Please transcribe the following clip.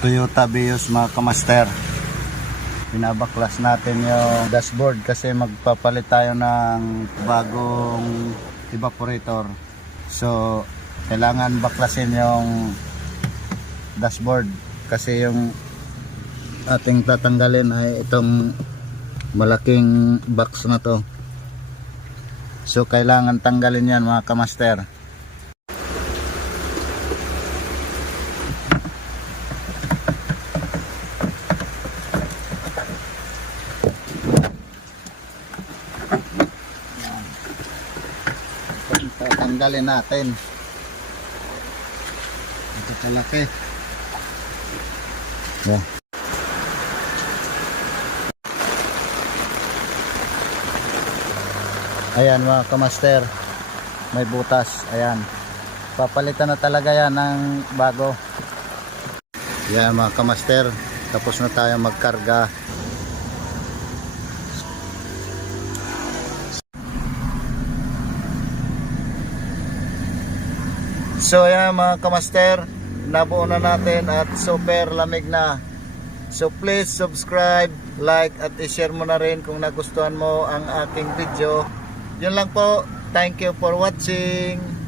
Toyota Vios mga kamaster. Pinabaklas natin yung dashboard kasi magpapalit tayo ng bagong evaporator. So kailangan baklasin yung dashboard kasi yung ating tatanggalin ay itong malaking box na to. So kailangan tanggalin yan mga kamaster. Tatanggalin natin. Ito kalaki. Yeah. Ayan mga kamaster, may butas. Ayan, papalitan na talaga yan ng bago. Ayan mga kamaster, tapos na tayo magkarga. So ayan mga kamaster, nabuo na natin at super lamig na. So please subscribe, like at i-share mo na rin kung nagustuhan mo ang aking video. Yun lang po. Thank you for watching.